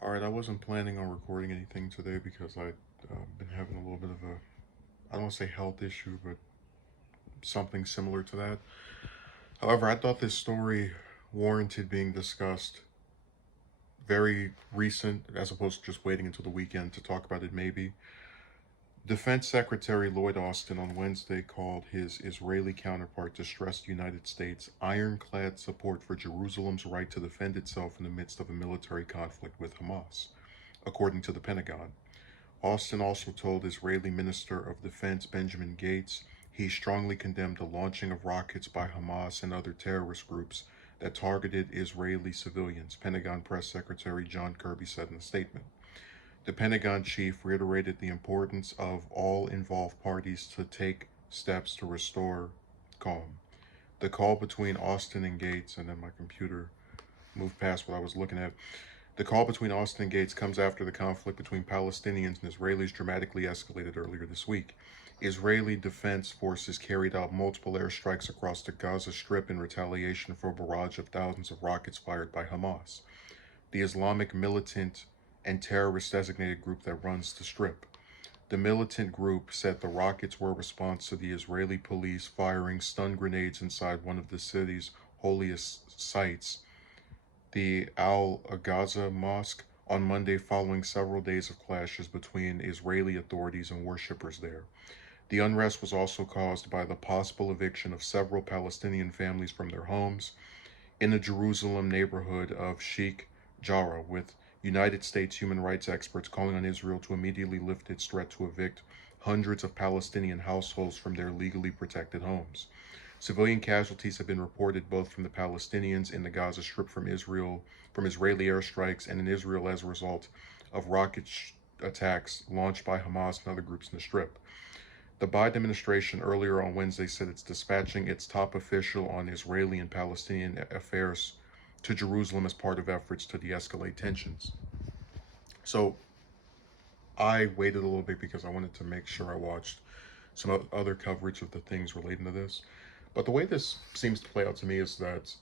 All right, I wasn't planning on recording anything today because I've been having a little bit of a, I don't want to say health issue, but something similar to that. However, I thought this story warranted being discussed, very recent, as opposed to just waiting until the weekend to talk about it maybe. Defense Secretary Lloyd Austin on Wednesday called his Israeli counterpart to stress the United States' ironclad support for Jerusalem's right to defend itself in the midst of a military conflict with Hamas, according to the Pentagon. Austin also told Israeli Minister of Defense Benjamin Gates he strongly condemned the launching of rockets by Hamas and other terrorist groups that targeted Israeli civilians, Pentagon Press Secretary John Kirby said in a statement. The Pentagon chief reiterated the importance of all involved parties to take steps to restore calm. The call between Austin and Gates, and then my computer moved past what I was looking at. The call between Austin and Gates comes after the conflict between Palestinians and Israelis dramatically escalated earlier this week. Israeli defense forces carried out multiple airstrikes across the Gaza Strip in retaliation for a barrage of thousands of rockets fired by Hamas, the Islamic militant and terrorist designated group that runs the Strip. The militant group said the rockets were a response to the Israeli police firing stun grenades inside one of the city's holiest sites, the Al Aqsa Mosque, on Monday following several days of clashes between Israeli authorities and worshippers there. The unrest was also caused by the possible eviction of several Palestinian families from their homes in the Jerusalem neighborhood of Sheikh Jarrah, with United States human rights experts calling on Israel to immediately lift its threat to evict hundreds of Palestinian households from their legally protected homes. Civilian casualties have been reported both from the Palestinians in the Gaza Strip from Israeli airstrikes, and in Israel as a result of rocket attacks launched by Hamas and other groups in the Strip. The Biden administration earlier on Wednesday said it's dispatching its top official on Israeli and Palestinian affairs to Jerusalem as part of efforts to de escalate tensions. So I waited a little bit because I wanted to make sure I watched some other coverage of the things relating to this. But the way this seems to play out to me is that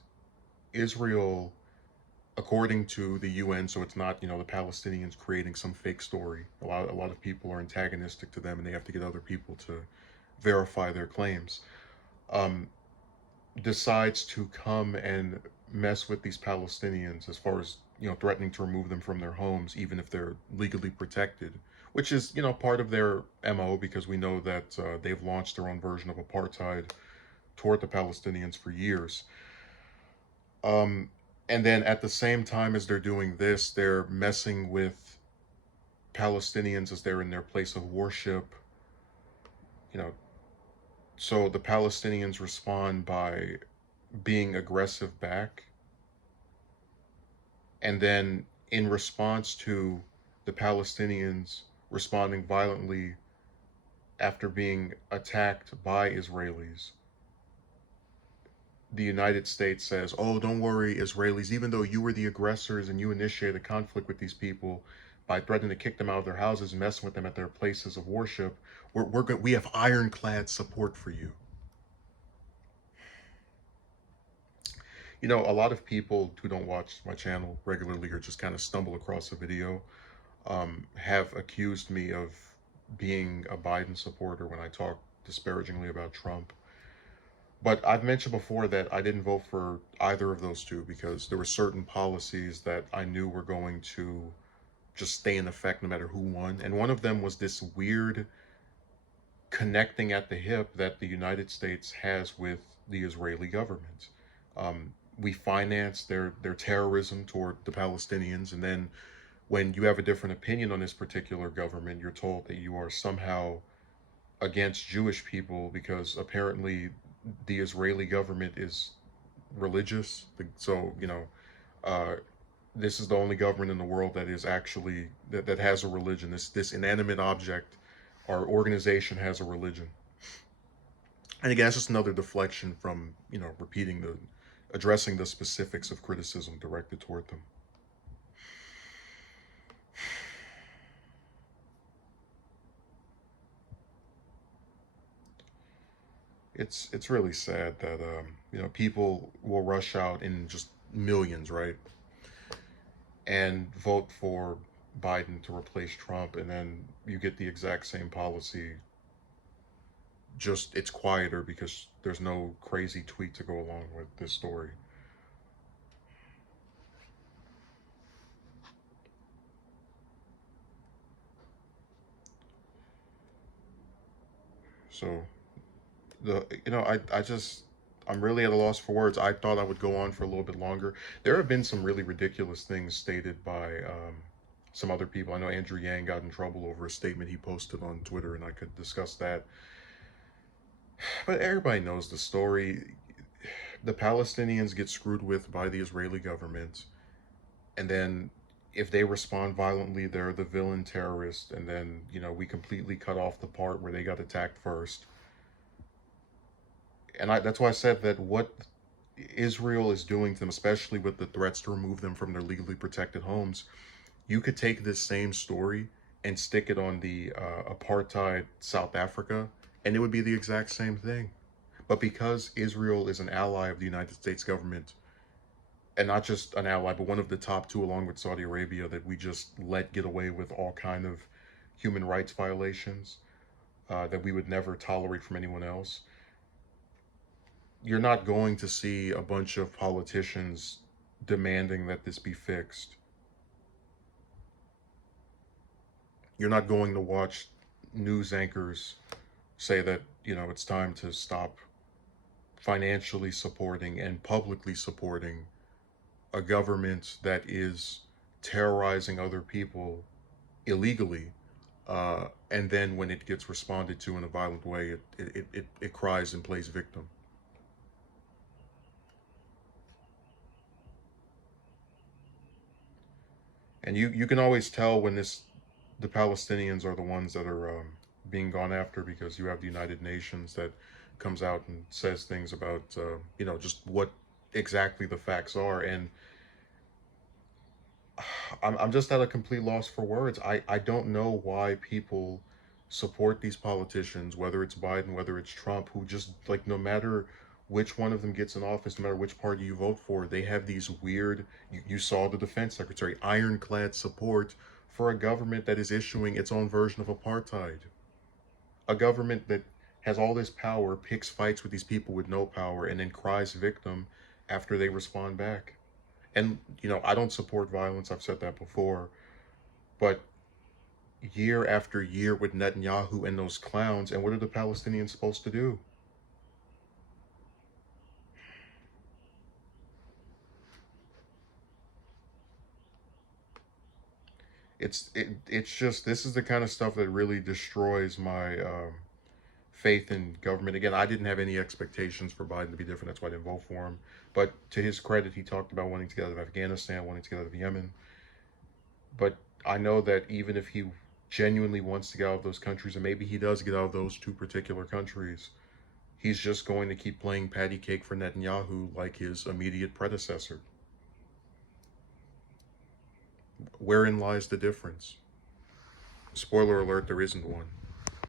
Israel, according to the UN, so it's not, the Palestinians creating some fake story. A lot of people are antagonistic to them and they have to get other people to verify their claims. Um, Decides to come and mess with these Palestinians as far as, threatening to remove them from their homes, even if they're legally protected, which is, part of their MO, because we know that they've launched their own version of apartheid toward the Palestinians for years. Um, and then at the same time as they're doing this, they're messing with Palestinians as they're in their place of worship, you know. So the Palestinians respond by being aggressive back. And then in response to the Palestinians responding violently after being attacked by Israelis, the United States says, oh, don't worry, Israelis, even though you were the aggressors and you initiated a conflict with these people by threatening to kick them out of their houses, messing with them at their places of worship, we have ironclad support for you. A lot of people who don't watch my channel regularly or just kind of stumble across a video have accused me of being a Biden supporter when I talk disparagingly about Trump. But I've mentioned before that I didn't vote for either of those two because there were certain policies that I knew were going to just stay in effect no matter who won. And one of them was this weird connecting at the hip that the United States has with the Israeli government. We finance their terrorism toward the Palestinians, and then when you have a different opinion on this particular government, you're told that you are somehow against Jewish people because apparently the Israeli government is religious. So, uh, this is the only government in the world that is actually that has a religion. This inanimate object, our organization has a religion. And again, that's just another deflection from, addressing the specifics of criticism directed toward them. It's really sad that people will rush out in just millions, right? and vote for Biden to replace Trump, and then you get the exact same policy. Just it's quieter because there's no crazy tweet to go along with this story. So I'm really at a loss for words. I thought I would go on for a little bit longer. There have been some really ridiculous things stated by some other people. I know Andrew Yang got in trouble over a statement he posted on Twitter, and I could discuss that. But everybody knows the story. The Palestinians get screwed with by the Israeli government, and then if they respond violently, they're the villain terrorist, and then, we completely cut off the part where they got attacked first. And that's why I said that what Israel is doing to them, especially with the threats to remove them from their legally protected homes, you could take this same story and stick it on the apartheid South Africa, and it would be the exact same thing. But because Israel is an ally of the United States government, and not just an ally, but one of the top two, along with Saudi Arabia, that we just let get away with all kind of human rights violations that we would never tolerate from anyone else, you're not going to see a bunch of politicians demanding that this be fixed. You're not going to watch news anchors say that, it's time to stop financially supporting and publicly supporting a government that is terrorizing other people illegally. And then when it gets responded to in a violent way, it cries and plays victim. And you can always tell when the Palestinians are the ones that are being gone after, because you have the United Nations that comes out and says things about just what exactly the facts are. And I'm just at a complete loss for words. I don't know why people support these politicians, whether it's Biden, whether it's Trump, who just, like, no matter which one of them gets in office, no matter which party you vote for, they have these weird, you saw the defense secretary, ironclad support for a government that is issuing its own version of apartheid. A government that has all this power, picks fights with these people with no power, and then cries victim after they respond back. And, I don't support violence. I've said that before. But year after year with Netanyahu and those clowns, and what are the Palestinians supposed to do? It's just, this is the kind of stuff that really destroys my faith in government. Again, I didn't have any expectations for Biden to be different. That's why I didn't vote for him. But to his credit, he talked about wanting to get out of Afghanistan, wanting to get out of Yemen. But I know that even if he genuinely wants to get out of those countries, and maybe he does get out of those two particular countries, he's just going to keep playing patty cake for Netanyahu like his immediate predecessor. Wherein lies the difference? Spoiler alert, there isn't one.